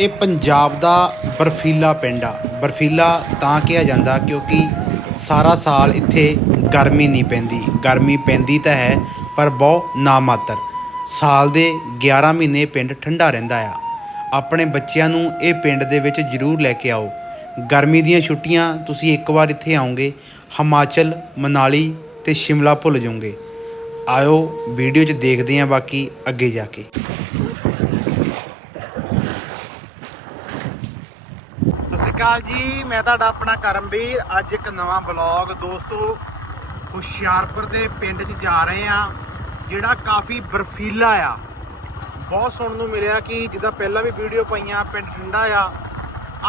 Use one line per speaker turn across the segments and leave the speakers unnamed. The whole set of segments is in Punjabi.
ਇਹ ਪੰਜਾਬ ਦਾ ਬਰਫੀਲਾ ਪਿੰਡ ਆ। ਬਰਫੀਲਾ ਤਾਂ ਕਿਹਾ ਜਾਂਦਾ ਕਿਉਂਕਿ ਸਾਰਾ ਸਾਲ ਇੱਥੇ ਗਰਮੀ ਨਹੀਂ ਪੈਂਦੀ। ਗਰਮੀ ਪੈਂਦੀ ਤਾਂ ਹੈ, ਪਰ ਬਹੁਤ ਨਾਮਾਤਰ। ਸਾਲ ਦੇ 11 ਮਹੀਨੇ ਪਿੰਡ ਠੰਡਾ ਰਹਿੰਦਾ ਆ। ਆਪਣੇ ਬੱਚਿਆਂ ਨੂੰ ਇਹ ਪਿੰਡ ਦੇ ਵਿੱਚ ਜ਼ਰੂਰ ਲੈ ਕੇ ਆਓ। ਗਰਮੀ ਦੀਆਂ ਛੁੱਟੀਆਂ ਤੁਸੀਂ ਇੱਕ ਵਾਰ ਇੱਥੇ ਆਓਗੇ, ਹਿਮਾਚਲ, ਮਨਾਲੀ ਤੇ ਸ਼ਿਮਲਾ ਭੁੱਲ ਜਾਓਗੇ। ਆਇਓ, ਵੀਡੀਓ 'ਚ ਦੇਖਦੇ ਹਾਂ ਬਾਕੀ ਅੱਗੇ ਜਾ ਕੇ ਸਤਿ ਸ਼੍ਰੀ ਅਕਾਲ ਜੀ, ਮੈਂ ਤੁਹਾਡਾ ਆਪਣਾ ਕਰਮਵੀਰ। ਅੱਜ ਇੱਕ ਨਵਾਂ ਬਲੌਗ ਦੋਸਤੋ, ਹੁਸ਼ਿਆਰਪੁਰ ਦੇ ਪਿੰਡ 'ਚ ਜਾ ਰਹੇ ਆ ਜਿਹੜਾ ਕਾਫੀ ਬਰਫੀਲਾ ਆ। ਬਹੁਤ ਸੁਣਨ ਨੂੰ ਮਿਲਿਆ ਕਿ ਜਿੱਦਾਂ ਪਹਿਲਾਂ ਵੀ ਵੀਡੀਓ ਪਾਈਆਂ, ਪਿੰਡ ਠੰਡਾ ਆ।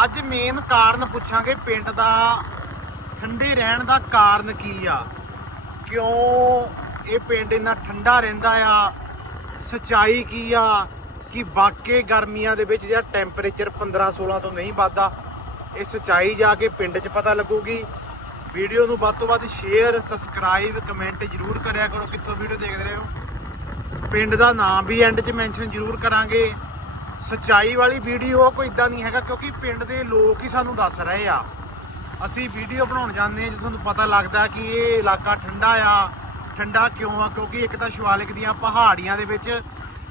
ਅੱਜ ਮੇਨ ਕਾਰਨ ਪੁੱਛਾਂਗੇ ਪਿੰਡ ਦਾ, ਠੰਡੇ ਰਹਿਣ ਦਾ ਕਾਰਨ ਕੀ ਆ। ਕਿਉਂ ਇਹ ਪਿੰਡ ਇੰਨਾ ਠੰਡਾ ਰਹਿੰਦਾ ਆ? ਸਚਾਈ ਕੀ ਆ? ਕਿ ਵਾਕਈ ਗਰਮੀਆਂ ਦੇ ਵਿੱਚ ਜਿਹੜਾ ਟੈਂਪਰੇਚਰ 15 16 ਤੋਂ ਨਹੀਂ ਵੱਧਦਾ। ਇਹ ਸਚਾਈ ਜਾ ਕੇ ਪਿੰਡ 'ਚ ਪਤਾ ਲੱਗੂਗੀ। ਵੀਡੀਓ ਨੂੰ ਵੱਧ ਤੋਂ ਵੱਧ ਸ਼ੇਅਰ ਸਬਸਕ੍ਰਾਈਬ ਕਮੈਂਟ ਜਰੂਰ ਕਰਿਆ ਕਰੋ। ਕਿੱਥੋਂ ਵੀਡੀਓ ਦੇਖਦੇ ਰਹੇ ਹੋ? ਪਿੰਡ ਦਾ ਨਾਮ ਵੀ ਐਂਡ 'ਚ ਮੈਂਸ਼ਨ ਜਰੂਰ ਕਰਾਂਗੇ। ਸਚਾਈ ਵਾਲੀ ਵੀਡੀਓ ਕੋਈ ਇਦਾਂ ਨਹੀਂ ਹੈਗਾ, ਕਿਉਂਕਿ ਪਿੰਡ ਦੇ ਲੋਕ ਹੀ ਸਾਨੂੰ ਦੱਸ ਰਹੇ ਆ। ਅਸੀਂ ਵੀਡੀਓ ਬਣਾਉਣ ਜਾਂਦੇ ਹਾਂ, ਜੇ ਤੁਹਾਨੂੰ ਪਤਾ ਲੱਗਦਾ ਕਿ ਇਹ ਇਲਾਕਾ ਠੰਡਾ ਆ, ਠੰਡਾ ਕਿਉਂ ਆ? ਕਿਉਂਕਿ ਇੱਕ ਤਾਂ ਸ਼ਿਵਾਲਿਕ ਦੀਆਂ ਪਹਾੜੀਆਂ ਦੇ ਵਿੱਚ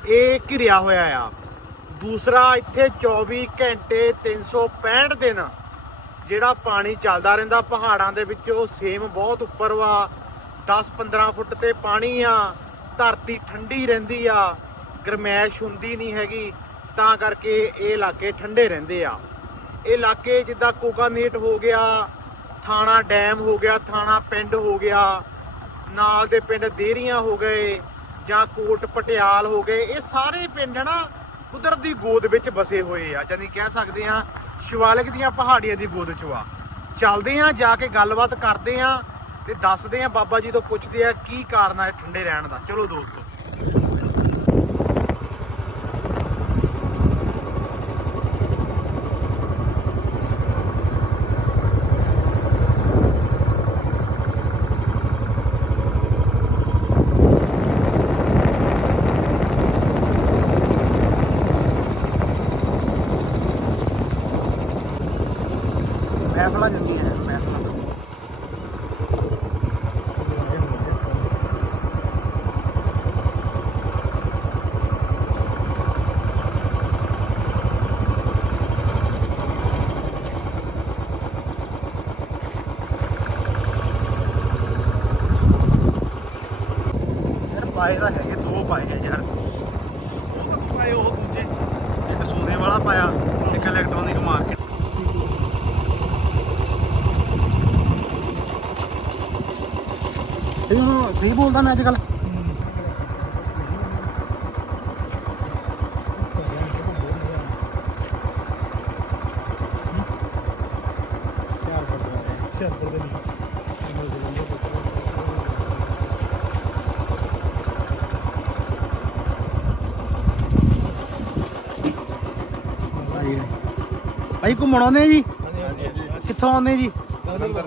ਇਹ ਘਿਰਿਆ ਹੋਇਆ ਆ। ਦੂਸਰਾ ਇੱਥੇ 24 ਘੰਟੇ 365 ਦਿਨ ਜਿਹੜਾ ਪਾਣੀ ਚੱਲਦਾ ਰਹਿੰਦਾ ਪਹਾੜਾਂ ਦੇ ਵਿੱਚ, ਉਹ ਸੇਮ ਬਹੁਤ ਉੱਪਰ ਵਾ। 10-15 ਫੁੱਟ ਤੇ ਪਾਣੀ ਆ, ਧਰਤੀ ਠੰਡੀ ਰਹਿੰਦੀ ਆ, ਗਰਮੈਸ਼ ਹੁੰਦੀ ਨਹੀਂ ਹੈਗੀ, ਤਾਂ ਕਰਕੇ ਇਹ ਇਲਾਕੇ ਠੰਡੇ ਰਹਿੰਦੇ ਆ। ਇਹ ਇਲਾਕੇ ਜਿੱਦਾਂ ਕੋਕਾਨੇਟ ਹੋ ਗਿਆ, ਥਾਣਾ ਡੈਮ ਹੋ ਗਿਆ, ਥਾਣਾ ਪਿੰਡ ਹੋ ਗਿਆ, ਨਾਲ ਦੇ ਪਿੰਡ ਦੇਰੀਆਂ ਹੋ ਗਏ ਜਾਂ ਕੋਟ ਪਟਿਆਲ ਹੋ ਗਏ, ਇਹ ਸਾਰੇ ਪਿੰਡ ਨਾ ਕੁਦਰਤ ਦੀ ਗੋਦ ਵਿੱਚ ਵਸੇ ਹੋਏ ਆ ਜਾਨੀ ਕਹਿ ਸਕਦੇ ਆ ਸ਼ਿਵਾਲਿਕ ਦੀਆਂ ਪਹਾੜੀਆਂ ਦੀ ਗੋਦ ਚ ਆ। ਚੱਲਦੇ ਆ ਜਾ ਕੇ ਗੱਲਬਾਤ ਕਰਦੇ ਆ ਤੇ ਦੱਸਦੇ ਆ ਬਾਬਾ ਜੀ ਤੋਂ ਪੁੱਛਦੇ ਆ ਕੀ ਕਾਰਨ ਆ ਠੰਡੇ ਰਹਿਣ ਦਾ। ਚਲੋ ਦੋਸਤੋ ਮਹਿਫਲਾਂ ਜਾਂਦੀਆਂ ਹੈ ਮਹਿਫਲਾਂ ਯਾਰ ਪਾਏ ਤਾਂ ਹੈਗੇ, ਦੋ ਪਾਏ ਆ ਯਾਰ ਪਾਏ ਉਹ ਦੂਜੇ, ਇੱਕ ਸੋਨੇ ਵਾਲਾ ਪਾਇਆ, ਇੱਕ ਇਲੈਕਟ੍ਰੋਨਿਕ ਮਾਰਕੀਟ ਇਹ ਹੁਣ ਸਹੀ ਬੋਲਦਾ ਮੈਂ ਅੱਜ ਕੱਲ੍ਹ। ਭਾਈ ਘੁੰਮਣ ਆਉਂਦੇ ਆ ਜੀ। ਕਿੱਥੋਂ ਆਉਂਦੇ ਜੀ?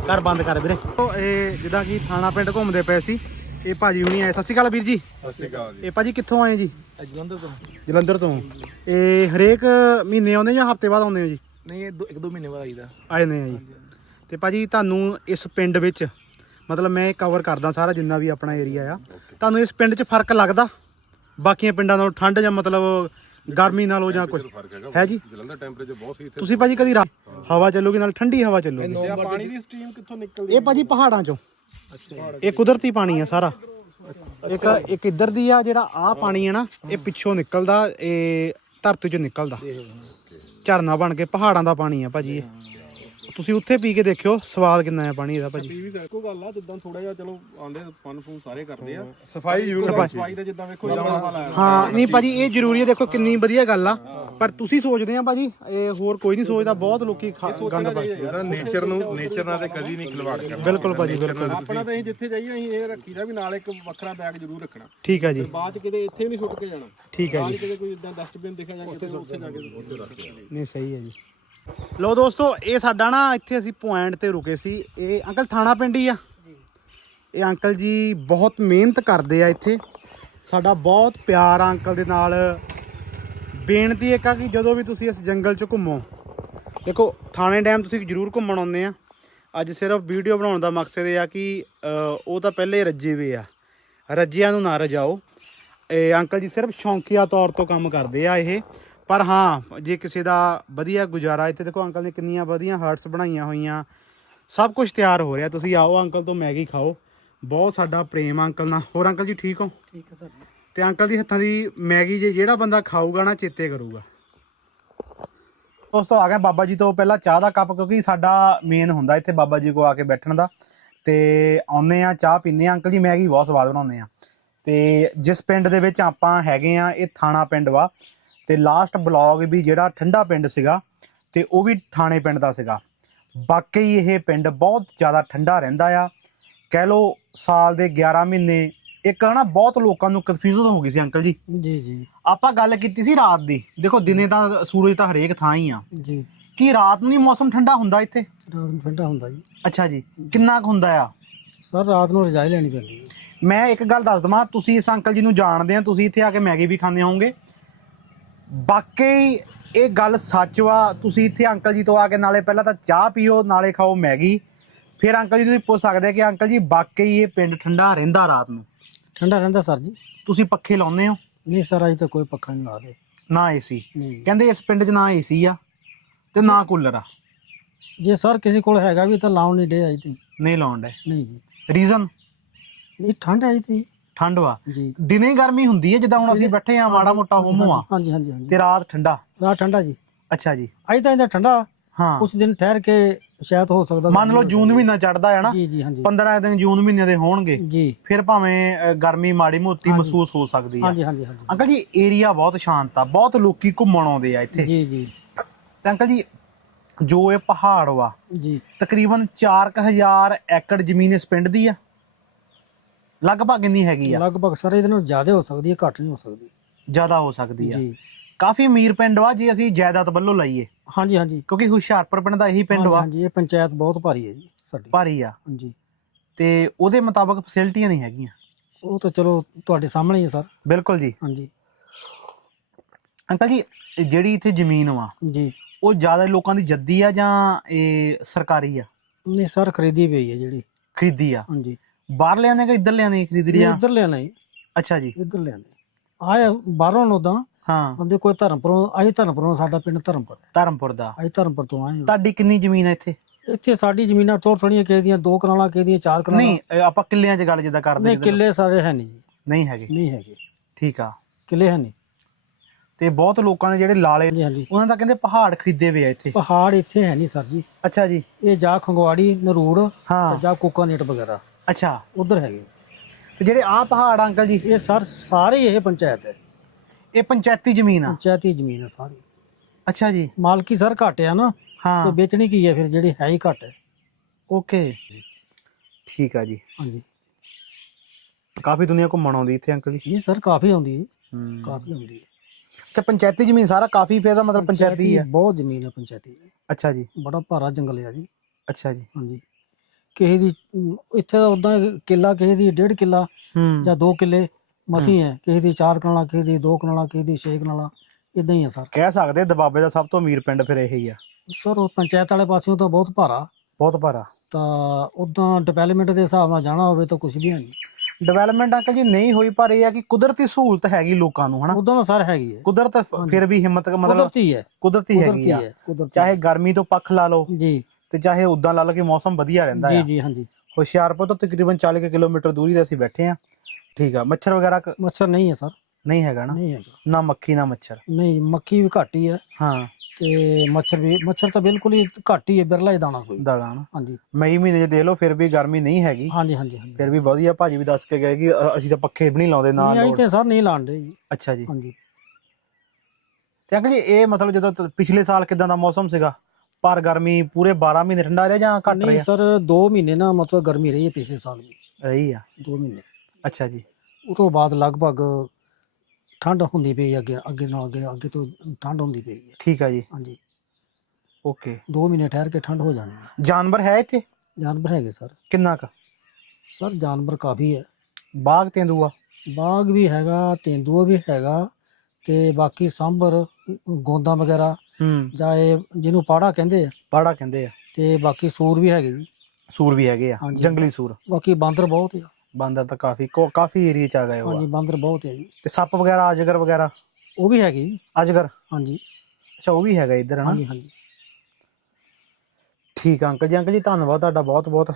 ਘਰ ਬੰਦ ਕਰ ਵੀਰੇ। ਇਹ ਜਿੱਦਾਂ ਕਿ ਥਾਣਾ ਪਿੰਡ ਘੁੰਮਦੇ ਪਏ ਸੀ ਇਹ ਭਾਜੀ ਹੁਣੀ ਆਏ। ਸਤਿ ਸ਼੍ਰੀ ਅਕਾਲ ਵੀਰ ਜੀ।
ਸਤਿ ਸ਼੍ਰੀ ਅਕਾਲ ਜੀ।
ਇਹ ਭਾਜੀ ਕਿੱਥੋਂ ਆਏ ਜੀ?
ਜਲੰਧਰ ਤੋਂ।
ਜਲੰਧਰ ਤੋਂ। ਇਹ ਹਰੇਕ ਮਹੀਨੇ ਆਉਂਦੇ ਜਾਂ ਹਫ਼ਤੇ ਬਾਅਦ ਆਉਂਦੇ ਹੋ ਜੀ?
ਨਹੀਂ ਇਹ ਇੱਕ ਦੋ ਮਹੀਨੇ ਬਾਅਦ ਆਈਦਾ।
ਆਏ ਨੇ ਜੀ। ਤੇ ਭਾਜੀ ਤੁਹਾਨੂੰ ਇਸ ਪਿੰਡ ਵਿੱਚ ਮਤਲਬ ਮੈਂ ਕਵਰ ਕਰਦਾ ਸਾਰਾ ਜਿੰਨਾ ਵੀ ਆਪਣਾ ਏਰੀਆ ਆ। ਤੁਹਾਨੂੰ ਇਸ ਪਿੰਡ 'ਚ ਫ਼ਰਕ ਲੱਗਦਾ? ਬਾਕੀਆਂ ਪਿੰਡਾਂ ਨਾਲੋਂ ਠੰਡ ਜਾਂ ਮਤਲਬ ਗਰਮੀ ਨਾਲੋਂ ਜਾਂ ਕੁਝ
ਫ਼ਰਕ ਹੈਗਾ
ਹੈ ਜੀ?
ਜਲੰਧਰ ਟੈਂਪਰੇਚਰ ਬਹੁਤ ਸੀ ਇੱਥੇ।
ਤੁਸੀਂ ਭਾਜੀ ਕਦੀ ਰਾ- ਹਵਾ ਚੱਲੂਗੀ ਨਾਲ? ਠੰਡੀ ਹਵਾ ਚੱਲੂਗੀ?
ਪਾਣੀ ਦੀ ਸਟ੍ਰੀਮ ਕਿੱਥੋਂ ਨਿਕਲਦੀ
ਇਹ ਭਾਜੀ ਪਹਾੜਾਂ ਚੋਂ। ਇਹ ਕੁਦਰਤੀ ਪਾਣੀ ਆ ਸਾਰਾ। ਇੱਕ ਇੱਕ ਇੱਧਰ ਦੀ ਆ ਜਿਹੜਾ ਆ ਪਾਣੀ ਆ ਨਾ ਇਹ ਪਿੱਛੋਂ ਨਿਕਲਦਾ ਇਹ ਧਰਤੀ ਚੋਂ ਨਿਕਲਦਾ। ਝਰਨਾ ਬਣ ਕੇ ਪਹਾੜਾਂ ਦਾ ਪਾਣੀ ਆ ਭਾਜੀ ਇਹ। ਤੁਸੀਂ ਉੱਥੇ ਪੀ ਕੇ ਦੇਖਿਓ ਸਵਾਦ ਕਿੰਨਾ ਆ ਪਾਣੀ ਇਹਦਾ ਭਾਜੀ।
ਵੀ ਇੱਕੋ ਗੱਲ ਆ ਜਿੱਦਾਂ ਥੋੜਾ ਜਿਹਾ ਚਲੋ ਆਂਦੇ ਫਨ ਫੂਨ ਸਾਰੇ ਕਰਦੇ ਆ।
ਸਫ਼ਾਈ ਜ਼ਰੂਰ
ਸਫ਼ਾਈ।
ਸਫ਼ਾਈ ਦਾ ਜਿੱਦਾਂ ਵੇਖੋ ਜਾਣਾ ਵਾਲਾ
ਹਾਂ ਨਹੀਂ ਭਾਜੀ ਇਹ ਜ਼ਰੂਰੀ ਹੈ ਦੇਖੋ ਕਿੰਨੀ ਵਧੀਆ ਗੱਲ ਆ। ਪਰ ਤੁਸੀਂ ਸੋਚਦੇ ਆ ਭਾਜੀ ਇਹ ਹੋਰ ਕੋਈ ਨਹੀਂ ਸੋਚਦਾ ਬਹੁਤ ਲੋਕੀ ਖਾ- ਗੰਦ ਪਾ
ਨੇਚਰ ਨੂੰ ਨੇਚਰ ਨਾਲ ਤੇ ਕਦੀ ਨਹੀਂ ਖਿਲਵਾੜ ਕਰਨਾ।
ਬਿਲਕੁਲ ਭਾਜੀ ਬਿਲਕੁਲ।
ਆਪਣਾ ਤਾਂ ਅਸੀਂ ਜਿੱਥੇ ਜਾਈਏ ਅਸੀਂ ਇਹ ਰੱਖੀਦਾ ਵੀ ਨਾਲ ਇੱਕ ਵੱਖਰਾ ਬੈਗ ਜ਼ਰੂਰ ਰੱਖਣਾ।
ਠੀਕ ਹੈ ਜੀ।
ਬਾਅਦ ਚ ਕਿਤੇ ਇੱਥੇ ਨਹੀਂ ਸੁੱਟ ਕੇ ਜਾਣਾ।
ਠੀਕ ਹੈ
ਨਾਲ
ਜੀ।
ਹੀ ਕਿਤੇ ਕੋਈ ਇਦਾਂ ਡਸਟਬਿਨ ਦਿਖਿਆ ਜਾਂ ਕਿਤੇ ਉੱਥੇ ਜਾ ਕੇ ਉੱਥੇ ਰੱਖ ਦੇਣਾ
ਨਹੀਂ ਸਹੀ ਹੈ ਜੀ। ਲੋ ਦੋਸਤੋ ਇਹ ਸਾਡਾ ਨਾ ਇੱਥੇ ਅਸੀਂ ਪੁਆਇੰਟ ਤੇ ਰੁਕੇ ਸੀ। ਇਹ ਅੰਕਲ ਥਾਣਾ ਪਿੰਡ ਹੀ ਆ। ਇਹ ਅੰਕਲ ਜੀ ਬਹੁਤ ਮਿਹਨਤ ਕਰਦੇ ਆ ਇੱਥੇ। ਸਾਡਾ ਬਹੁਤ ਪਿਆਰ ਆ ਅੰਕਲ ਦੇ ਨਾਲ। ਬੇਨਤੀ ਇੱਕ ਆ ਕਿ ਜਦੋਂ ਵੀ ਤੁਸੀਂ ਇਸ ਜੰਗਲ 'ਚ ਘੁੰਮੋ ਦੇਖੋ ਥਾਣੇ ਡੈਮ ਤੁਸੀਂ ਜ਼ਰੂਰ ਘੁੰਮਣ ਆਉਂਦੇ ਆ। ਅੱਜ ਸਿਰਫ ਵੀਡੀਓ ਬਣਾਉਣ ਦਾ ਮਕਸਦ ਇਹ ਆ ਕਿ ਉਹ ਤਾਂ ਪਹਿਲੇ ਰੱਜੇ ਵੇ ਆ। ਰੱਜਿਆਂ ਨੂੰ ਨਾ ਰਜਾਓ। ਇਹ ਅੰਕਲ ਜੀ ਸਿਰਫ ਸ਼ੌਂਕੀਆ ਤੌਰ ਤੋਂ ਕੰਮ ਕਰਦੇ ਆ ਇਹ। ਪਰ ਹਾਂ ਜੇ ਕਿਸੇ ਦਾ ਵਧੀਆ ਗੁਜ਼ਾਰਾ ਇੱਥੇ ਦੇਖੋ ਅੰਕਲ ਨੇ ਕਿੰਨੀਆਂ ਵਧੀਆ ਹਰਟਸ ਬਣਾਈਆਂ ਹੋਈਆਂ। ਸਭ ਕੁਝ ਤਿਆਰ ਹੋ ਰਿਹਾ ਤੁਸੀਂ ਆਓ ਅੰਕਲ ਤੋਂ ਮੈਗੀ ਖਾਓ। ਬਹੁਤ ਸਾਡਾ ਪ੍ਰੇਮ ਅੰਕਲ ਨਾਲ। ਹੋਰ ਅੰਕਲ ਜੀ ਠੀਕ ਹੋ?
ਠੀਕ ਹੈ ਸਰ।
ਤੇ ਅੰਕਲ ਦੀ ਹੱਥਾਂ ਦੀ ਮੈਗੀ ਜੇ ਜਿਹੜਾ ਬੰਦਾ ਖਾਊਗਾ ਨਾ ਚੇਤੇ ਕਰੂਗਾ। ਦੋਸਤੋ ਆ ਗਏ ਬਾਬਾ ਜੀ ਤੋਂ ਪਹਿਲਾਂ ਚਾਹ ਦਾ ਕੱਪ ਕਿਉਂਕਿ ਸਾਡਾ ਮੇਨ ਹੁੰਦਾ ਇੱਥੇ ਬਾਬਾ ਜੀ ਕੋ ਆ ਕੇ ਬੈਠਣ ਦਾ। ਤੇ ਆਉਨੇ ਆ ਚਾਹ ਪੀਂਦੇ ਆ ਅੰਕਲ ਜੀ ਮੈਗੀ ਬਹੁਤ ਸਵਾਦ ਬਣਾਉਂਦੇ ਆ ਤੇ ਜਿਸ ਪਿੰਡ ਦੇ ਵਿੱਚ ਆਪਾਂ ਹੈਗੇ ਆ ਇਹ ਥਾਣਾ ਪਿੰਡ ਵਾ। ਤੇ ਲਾਸਟ ਬਲੌਗ ਵੀ ਜਿਹੜਾ ਠੰਡਾ ਪਿੰਡ ਸੀਗਾ ਤੇ ਉਹ ਵੀ ਥਾਣੇ ਪਿੰਡ ਦਾ ਸੀਗਾ। ਵਾਕਈ ਇਹ ਪਿੰਡ ਬਹੁਤ ਜ਼ਿਆਦਾ ਠੰਡਾ ਰਹਿੰਦਾ ਆ। ਕਹਿ ਲਓ ਸਾਲ ਦੇ 11 ਮਹੀਨੇ ਇੱਕ ਹਨਾ ਬਹੁਤ ਲੋਕਾਂ ਨੂੰ ਕਨਫਿਊਜ਼ਨ ਹੋ ਗਈ ਸੀ ਅੰਕਲ ਜੀ।
ਜੀ ਜੀ।
ਆਪਾਂ ਗੱਲ ਕੀਤੀ ਸੀ ਰਾਤ ਦੀ। ਦੇਖੋ ਦਿਨੇ ਤਾਂ ਸੂਰਜ ਤਾਂ ਹਰੇਕ ਥਾਂ ਹੀ ਆ।
ਜੀ।
ਕੀ ਰਾਤ ਨੂੰ ਨਹੀਂ ਮੌਸਮ ਠੰਡਾ ਹੁੰਦਾ ਇੱਥੇ?
ਰਾਤ ਨੂੰ ਠੰਡਾ ਹੁੰਦਾ ਜੀ।
ਅੱਛਾ ਜੀ ਕਿੰਨਾ ਕੁ ਹੁੰਦਾ ਆ?
ਸਰ ਰਾਤ ਨੂੰ ਰਜਾਈ ਲੈਣੀ ਪੈਂਦੀ ਹੈ।
ਮੈਂ ਇੱਕ ਗੱਲ ਦੱਸ ਦਵਾਂ ਤੁਸੀਂ ਇਸ ਅੰਕਲ ਜੀ ਨੂੰ ਜਾਣਦੇ ਆ ਤੁਸੀਂ ਇੱਥੇ ਆ ਕੇ ਮੈਗੀ ਵੀ ਖਾਂਦੇ ਹੋਵੋਗੇ। ਵਾਕਈ ਇਹ ਗੱਲ ਸੱਚ ਵਾ ਤੁਸੀਂ ਇੱਥੇ ਅੰਕਲ ਜੀ ਤੋਂ ਆ ਕੇ ਨਾਲੇ ਪਹਿਲਾਂ ਤਾਂ ਚਾਹ ਪੀਓ ਨਾਲੇ ਖਾਓ ਮੈਗੀ। ਫਿਰ ਅੰਕਲ ਜੀ ਤੁਸੀਂ ਪੁੱਛ ਸਕਦੇ ਕਿ ਅੰਕਲ ਜੀ ਵਾਕਈ ਇਹ ਪਿੰਡ ਠੰਡਾ ਰਹਿੰਦਾ ਰਾਤ ਨੂੰ?
ਠੰਡਾ ਰਹਿੰਦਾ ਸਰ ਜੀ।
ਤੁਸੀਂ ਪੱਖੇ ਲਾਉਂਦੇ ਹੋ?
ਨਹੀਂ ਸਰ ਅਜੇ ਤਾਂ ਕੋਈ ਪੱਖਾ ਨਹੀਂ ਲਾ ਦੇ
ਨਾ ਏਸੀ?
ਨਹੀਂ।
ਕਹਿੰਦੇ ਇਸ ਪਿੰਡ 'ਚ ਨਾ ਏਸੀ ਆ ਤੇ ਨਾ ਕੂਲਰ ਆ।
ਜੇ ਸਰ ਕਿਸੇ ਕੋਲ ਹੈਗਾ ਵੀ ਤਾਂ ਲਾਉਣ ਨਹੀਂ ਡੇ ਆਈ ਤੀ।
ਨਹੀਂ ਲਾਉਣ ਦੇ
ਨਹੀਂ ਜੀ।
ਰੀਜ਼ਨ
ਨਹੀਂ ਠੰਡ ਆਈ ਤੀ
ਠੰਡ ਵਾ।
ਜੀ।
ਦਿਨੇ ਗਰਮੀ ਹੁੰਦੀ ਹੈ ਜਿੱਦਾਂ ਹੁਣ ਅਸੀਂ ਬੈਠੇ ਆ ਮਾੜਾ ਮੋਟਾ ਹੁਮੋ ਆ।
ਹਾਂਜੀ ਹਾਂਜੀ ਹਾਂਜੀ।
ਤੇ ਰਾਤ ਠੰਡਾ।
ਰਾਤ ਠੰਡਾ ਜੀ।
ਅੱਛਾ ਜੀ।
ਅਜੇ ਤਾਂ ਇਹਦਾ ਠੰਡਾ।
ਹਾਂ।
ਕੁਝ ਦਿਨ ਠਹਿਰ ਕੇ ਸ਼ਾਇਦ ਹੋ ਸਕਦਾ।
ਮੰਨ ਲਓ ਜੂਨ ਮਹੀਨਾ ਚੜਦਾ ਹੈ ਨਾ
ਜੀ ਜੀ ਹਾਂਜੀ।
15 ਦਿਨ ਜੂਨ ਮਹੀਨੇ ਦੇ ਹੋਣਗੇ
ਜੀ।
ਫਿਰ ਭਾਵੇਂ ਗਰਮੀ ਮਾੜੀ ਮੋਟੀ ਮਹਿਸੂਸ ਹੋ ਸਕਦੀ ਆ।
ਹਾਂਜੀ ਹਾਂਜੀ ਹਾਂਜੀ।
ਅੰਕਲ ਜੀ ਏਰੀਆ ਬਹੁਤ ਸ਼ਾਂਤ ਆ ਬਹੁਤ ਲੋਕੀ ਘੁੰਮਣ ਆਉਂਦੇ ਆ ਇੱਥੇ।
ਜੀ ਜੀ।
ਅੰਕਲ ਜੀ ਜੋ ਇਹ ਪਹਾੜ ਵਾ
ਜੀ।
ਤਕਰੀਬਨ 4000 ਏਕੜ ਜ਼ਮੀਨ ਇਸ ਪਿੰਡ ਦੀ ਆ। ਲਗਭਗ ਇੰਨੀ ਹੈਗੀ ਆ।
ਲਗਭਗ ਸਰ ਇਹਦੇ ਨਾਲੋਂ ਜ਼ਿਆਦਾ ਹੋ ਸਕਦੀ ਹੈ ਘੱਟ ਨਹੀਂ ਹੋ ਸਕਦੀ।
ਜ਼ਿਆਦਾ ਹੋ ਸਕਦੀ ਆ।
ਜੀ।
ਕਾਫੀ ਅਮੀਰ ਪਿੰਡ ਵਾ ਜੇ ਅਸੀਂ ਜਾਇਦਾਦ ਵੱਲੋਂ ਲਈਏ।
ਹਾਂਜੀ ਹਾਂਜੀ।
ਕਿਉਂਕਿ ਹੁਸ਼ਿਆਰਪੁਰ ਪਿੰਡ ਦਾ ਇਹੀ ਪਿੰਡ
ਹਾਂਜੀ,
ਵਾ
ਹਾਂਜੀ ਇਹ ਪੰਚਾਇਤ ਬਹੁਤ ਭਾਰੀ ਹੈ ਜੀ ਸਾਡੀ।
ਭਾਰੀ ਆ।
ਹਾਂਜੀ।
ਤੇ ਉਹਦੇ ਮੁਤਾਬਕ ਫੈਸਿਲਿਟੀਆਂ ਨਹੀਂ ਹੈਗੀਆਂ।
ਉਹ ਤਾਂ ਚਲੋ ਤੁਹਾਡੇ ਸਾਹਮਣੇ ਹੀ ਹੈ ਸਰ।
ਬਿਲਕੁਲ ਜੀ।
ਹਾਂਜੀ।
ਅੰਕਲ ਜੀ ਇਹ ਜਿਹੜੀ ਇੱਥੇ ਜ਼ਮੀਨ ਵਾ
ਜੀ।
ਉਹ ਜ਼ਿਆਦਾ ਲੋਕਾਂ ਦੀ ਜੱਦੀ ਆ ਜਾਂ ਇਹ ਸਰਕਾਰੀ ਆ?
ਨਹੀਂ ਸਰ ਖਰੀਦੀ ਪਈ ਹੈ ਜਿਹੜੀ।
ਖਰੀਦੀ ਆ।
ਹਾਂਜੀ।
ਬਾਹਰ ਲਿਆਂਦੇ ਕਿ ਇੱਧਰ ਲਿਆਂਦੇ ਖਰੀਦ
ਇਹ ਇੱਧਰ ਲਿਆਣਾ ਹੈ
ਅੱਛਾ ਜੀ।
ਇੱਧਰ ਲਿਆਣਾ ਆਏ ਬਾਹਰੋਂ ਉਦਾਂ
ਹਾਂ।
ਬੰਦੇ ਕੋਈ ਧਰਮਪੁਰੋਂ ਆਏ ਧਰਮਪੁਰੋਂ ਸਾਡਾ ਪਿੰਡ ਧਰਮਪੁਰ ਹੈ।
ਧਰਮਪੁਰ ਦਾ।
ਆਏ ਧਰਮਪੁਰ ਤੋਂ ਆਏ ਹਾਂ।
ਤੁਹਾਡੀ ਕਿੰਨੀ ਜ਼ਮੀਨ ਹੈ ਇੱਥੇ?
ਇੱਥੇ ਸਾਡੀ ਜ਼ਮੀਨਾਂ ਥੋੜ ਥੋੜੀਆਂ ਕਿਸੇ ਦੀਆਂ ਦੋ ਕਨਾਲਾਂ ਕਿਸੇ ਦੀਆਂ ਚਾਰ ਕਨਾਲਾਂ।
ਨਹੀਂ ਇਹ ਆਪਾਂ ਕਿੱਲਿਆਂ 'ਚ ਗੱਲ ਜਿੱਦਾਂ ਕਰਦੇ
ਨਹੀਂ
ਜਿੱਦਾਂ-
ਕਿੱਲੇ ਸਾਰੇ ਹੈ ਨਹੀਂ ਜੀ।
ਨਹੀਂ ਹੈਗੇ।
ਨਹੀਂ ਹੈਗੇ।
ਠੀਕ ਆ।
ਕਿੱਲੇ ਹੈ ਨਹੀਂ।
ਤੇ ਬਹੁਤ ਲੋਕਾਂ ਦੇ ਜਿਹੜੇ ਲਾਲੇ
ਹਾਂਜੀ ਹਾਂਜੀ।
ਉਹਨਾਂ ਦਾ ਕਹਿੰਦੇ ਪਹਾੜ ਖਰੀਦੇ ਵੇ ਆ ਇੱਥੇ।
ਪਹਾੜ ਇੱਥੇ ਹੈ ਨਹੀਂ ਸਰ ਜੀ।
ਅੱਛਾ ਜੀ।
ਇਹ ਜਾਂ ਖੰਗਵਾੜੀ ਨਰੂੜ
ਹਾਂ।
ਜਾਂ ਕੋਕਾਨੇਟ ਵਗੈਰਾ।
ਅੱਛਾ
ਉਧਰ ਹੈਗੇ।
ਤੇ ਜਿਹੜੇ ਆ ਪਹਾੜ ਆ ਅੰਕਲ ਜੀ
ਇਹ ਸਰ ਸਾਰੇ ਹੀ ਇਹ ਪੰਚਾਇਤ ਹੈ।
ਇਹ ਪੰਚਾਇਤੀ ਜ਼ਮੀਨ ਆ?
ਪੰਚਾਇਤੀ ਜ਼ਮੀਨ ਹੈ ਸਾਰੀ।
ਅੱਛਾ ਜੀ।
ਮਾਲਕੀ ਸਰ ਘੱਟ ਆ ਨਾ ਤੇ
ਹਾਂ
ਵੇਚਣੀ ਕੀ ਹੈ ਫਿਰ ਜਿਹੜੀ ਹੈ ਹੀ ਘੱਟ ਹੈ।
ਓਕੇ। ਠੀਕ ਆ ਜੀ।
ਹਾਂਜੀ।
ਕਾਫੀ ਦੁਨੀਆ ਘੁੰਮਣ ਆਉਂਦੀ ਇੱਥੇ ਅੰਕਲ ਜੀ।
ਇਹ ਸਰ ਕਾਫੀ ਆਉਂਦੀ ਹੈ।
ਹੂੰ।
ਕਾਫੀ ਆਉਂਦੀ ਹੈ।
ਅੱਛਾ ਪੰਚਾਇਤੀ ਜ਼ਮੀਨ ਸਾਰਾ ਕਾਫੀ ਫੇਰ ਦਾ ਮਤਲਬ ਪੰਚਾਇਤੀ ਆ
ਬਹੁਤ ਜ਼ਮੀਨ ਹੈ ਪੰਚਾਇਤੀ।
ਅੱਛਾ ਜੀ।
ਬੜਾ ਭਾਰਾ ਜੰਗਲ ਹੈ ਜੀ।
ਅੱਛਾ ਜੀ।
ਹਾਂਜੀ। ਕਿਸੇ ਦੀ ਅਮ, ਇੱਥੇ ਤਾਂ ਉਦਾਂ ਕਿੱਲਾ ਕਿਸੇ ਦੀ ਡੇਢ ਕਿੱਲਾ
ਹੂੰ।
ਜਾਂ 2 ਕਿੱਲੇ ਮਸੀਂ ਹੈ। ਕਿਸੇ ਦੀ ਚਾਰ ਕਨਾਲਾਂ ਕਿਸੇ ਦੀ ਦੋ ਕਨਾਲਾਂ ਕਿਸੇ ਦੀ ਛੇ ਕਨਾਲਾਂ ਇਦਾਂ ਹੀ ਹੈ ਸਰ।
ਕਹਿ ਸਕਦੇ ਦਬਾਬੇ ਦਾ ਸਭ ਤੋਂ ਅਮੀਰ ਪਿੰਡ ਫਿਰ ਇਹੀ ਆ।
ਸਰ ਉਹ ਪੰਚਾਇਤ ਵਾਲੇ ਪਾਸਿਓਂ ਤਾਂ ਬਹੁਤ ਭਾਰਾ।
ਬਹੁਤ ਭਾਰਾ।
ਤਾਂ ਉਦਾਂ ਡਿਵੈਲਪਮੈਂਟ ਦੇ ਹਿਸਾਬ ਨਾਲ ਜਾਣਾ ਹੋਵੇ ਤਾਂ ਕੁਝ ਵੀ ਹੈ ਨਹੀਂ।
ਡਿਵੈਲਪਮੈਂਟ ਅੰਕਲ ਜੀ ਨਹੀਂ ਹੋਈ ਪਰ ਇਹ ਆ ਕਿ ਕੁਦਰਤੀ ਸਹੂਲਤ ਹੈਗੀ ਲੋਕਾਂ ਨੂੰ ਹਨਾ?
ਉਦਾਂ ਤਾਂ ਸਰ ਹੈਗੀ ਹੈ।
ਕੁਦਰਤ ਫਿਰ ਵੀ ਹਿੰਮਤ ਮਤਲਬ
ਕੁਦਰਤੀ ਹੈ।
ਕੁਦਰਤੀ ਹੈਗੀ
ਕੁਦਰਤੀ
ਆ
ਹੈ ਕੁਦਰਤੀ
ਚਾਹੇ ਗਰਮੀ ਤੋਂ ਪੱਖ ਲਾ ਲਓ।
ਜੀ।
ਤੇ ਚਾਹੇ ਉਦਾਂ ਲਾ ਲਓ ਕਿ ਮੌਸਮ ਵਧੀਆ ਰਹਿੰਦਾ
ਜੀ
ਆ।
ਜੀ ਹਾਂਜੀ।
ਹੁਸ਼ਿਆਰਪੁਰ ਤੋਂ ਤਕਰੀਬਨ 40 ਕੁ ਕਿਲੋਮੀਟਰ ਦੂਰੀ ਤੇ ਅਸੀਂ ਬੈਠੇ ਆ। ਠੀਕ ਆ ਮੱਛਰ ਵਗੈਰਾ ਕ-
ਮੱਛਰ ਨਹੀਂ ਹੈ ਸਰ।
ਨਹੀਂ ਹੈਗਾ ਨਾ?
ਨਹੀਂ ਹੈਗਾ।
ਨਾ ਮੱਖੀ ਨਾ ਮੱਛਰ।
ਨਹੀਂ ਮੱਖੀ ਵੀ ਘੱਟ ਹੀ ਹੈ।
ਹਾਂ।
ਤੇ ਮੱਛਰ ਵੀ ਮੱਛਰ ਤਾਂ ਬਿਲਕੁਲ ਹੀ ਘੱਟ ਹੀ ਹੈ ਬਿਰਲਾ ਹੀ ਦਾਣਾ ਕੋਈ।
ਦਾਣਾ ਨਾ।
ਹਾਂਜੀ।
ਮਈ ਮਹੀਨੇ 'ਚ ਦੇਖ ਲਓ ਫਿਰ ਵੀ ਗਰਮੀ ਨਹੀਂ ਹੈਗੀ।
ਹਾਂਜੀ ਹਾਂਜੀ ਹਾਂਜੀ।
ਫਿਰ ਵੀ ਵਧੀਆ ਭਾਜੀ ਵੀ ਦੱਸ ਕੇ ਗਏ ਕਿ ਅ- ਅਸੀਂ ਤਾਂ ਪੱਖੇ ਵੀ ਨਹੀਂ ਲਾਉਂਦੇ ਨਾ
ਨਹੀਂ ਆਈ
ਲੋੜ।
ਤੇ ਸਰ ਨਹੀਂ ਲਾਣਦੇ ਜੀ।
ਅੱਛਾ ਜੀ।
ਹਾਂਜੀ।
ਤੇ ਅੰਕਲ ਜੀ ਇਹ ਮਤਲਬ ਜਦੋਂ ਤ- ਪਿਛਲੇ ਸਾਲ ਕਿਦਾਂ ਦਾ ਮੌਸਮ ਸੀਗਾ? ਪਰ ਗਰਮੀ ਪੂਰੇ 12 ਮਹੀਨੇ ਠੰਡਾ ਰਿਹਾ ਜਾਂ ਘੱਟ
ਨਹੀਂ
ਰਿਹਾ?
ਸਰ 2 ਮਹੀਨੇ ਨਾ ਮਤਲਬ ਗਰਮੀ ਰਹੀ ਹੈ ਪਿਛਲੇ ਸਾਲ ਵੀ।
ਰਹੀ ਆ।
2 ਮਹੀਨੇ।
ਅੱਛਾ ਜੀ।
ਉਹ ਤੋਂ ਬਾਅਦ ਲਗਭਗ ਠੰਡ ਹੁੰਦੀ ਪਈ ਅੱਗੇ ਅੱਗੇ ਨਾਲ ਅੱਗੇ ਅੱਗੇ ਤੋਂ ਠੰਡ ਹੁੰਦੀ ਪਈ ਹੈ।
ਠੀਕ ਆ ਜੀ।
ਹਾਂਜੀ।
ਓਕੇ।
2 ਮਹੀਨੇ ਠਹਿਰ ਕੇ ਠੰਡ ਹੋ ਜਾਣੀ ਹੈ।
ਜਾਨਵਰ ਹੈ ਇੱਥੇ?
ਜਾਨਵਰ ਹੈਗੇ ਸਰ।
ਕਿੰਨਾ ਕ?
ਸਰ ਜਾਨਵਰ ਕਾਫੀ ਹੈ।
ਬਾਗ ਤੇਂਦੂਆ?
ਬਾਗ ਵੀ ਹੈਗਾ ਤੇਂਦੂਆ ਵੀ ਹੈਗਾ ਤੇ ਬਾਕੀ ਸਾਂਬਰ ਗੋਂਦਾ ਵਗੈਰਾ
ਹੂੰ।
ਜਾਂ ਇਹ ਜਿਹਨੂੰ ਪਾੜਾ ਕਹਿੰਦੇ ਆ
ਪਾੜਾ ਕਹਿੰਦੇ ਆ।
ਤੇ ਬਾਕੀ ਸੂਰ ਵੀ ਹੈਗੇ ਜੀ।
ਸੂਰ ਵੀ ਹੈਗੇ ਆ
ਹਾਂਜੀ।
ਜੰਗਲੀ ਸੂਰ।
ਬਾਕੀ ਬਾਂਦਰ ਬਹੁਤ ਆ।
ਬਾਂਦਰ ਤਾਂ ਕਾਫੀ ਕੋ- ਕਾਫੀ ਏਰੀਆ ਚ ਆ ਗਏ ਉਹ
ਹਾਂਜੀ ਬਾਂਦਰ ਬਹੁਤ ਆ ਜੀ।
ਤੇ ਸੱਪ ਵਗੈਰਾ ਅਜਗਰ ਵਗੈਰਾ?
ਉਹ ਵੀ ਹੈਗੇ ਜੀ।
ਅਜਗਰ?
ਹਾਂਜੀ।
ਅੱਛਾ ਉਹ ਵੀ ਹੈਗਾ ਇੱਧਰ ਹਨਾ?
ਹਾਂਜੀ ਹਾਂਜੀ।
ਠੀਕ ਆ ਅੰਕਲ ਜੀ ਅੰਕਲ ਜੀ ਧੰਨਵਾਦ ਤੁਹਾਡਾ ਬਹੁਤ ਬਹੁਤ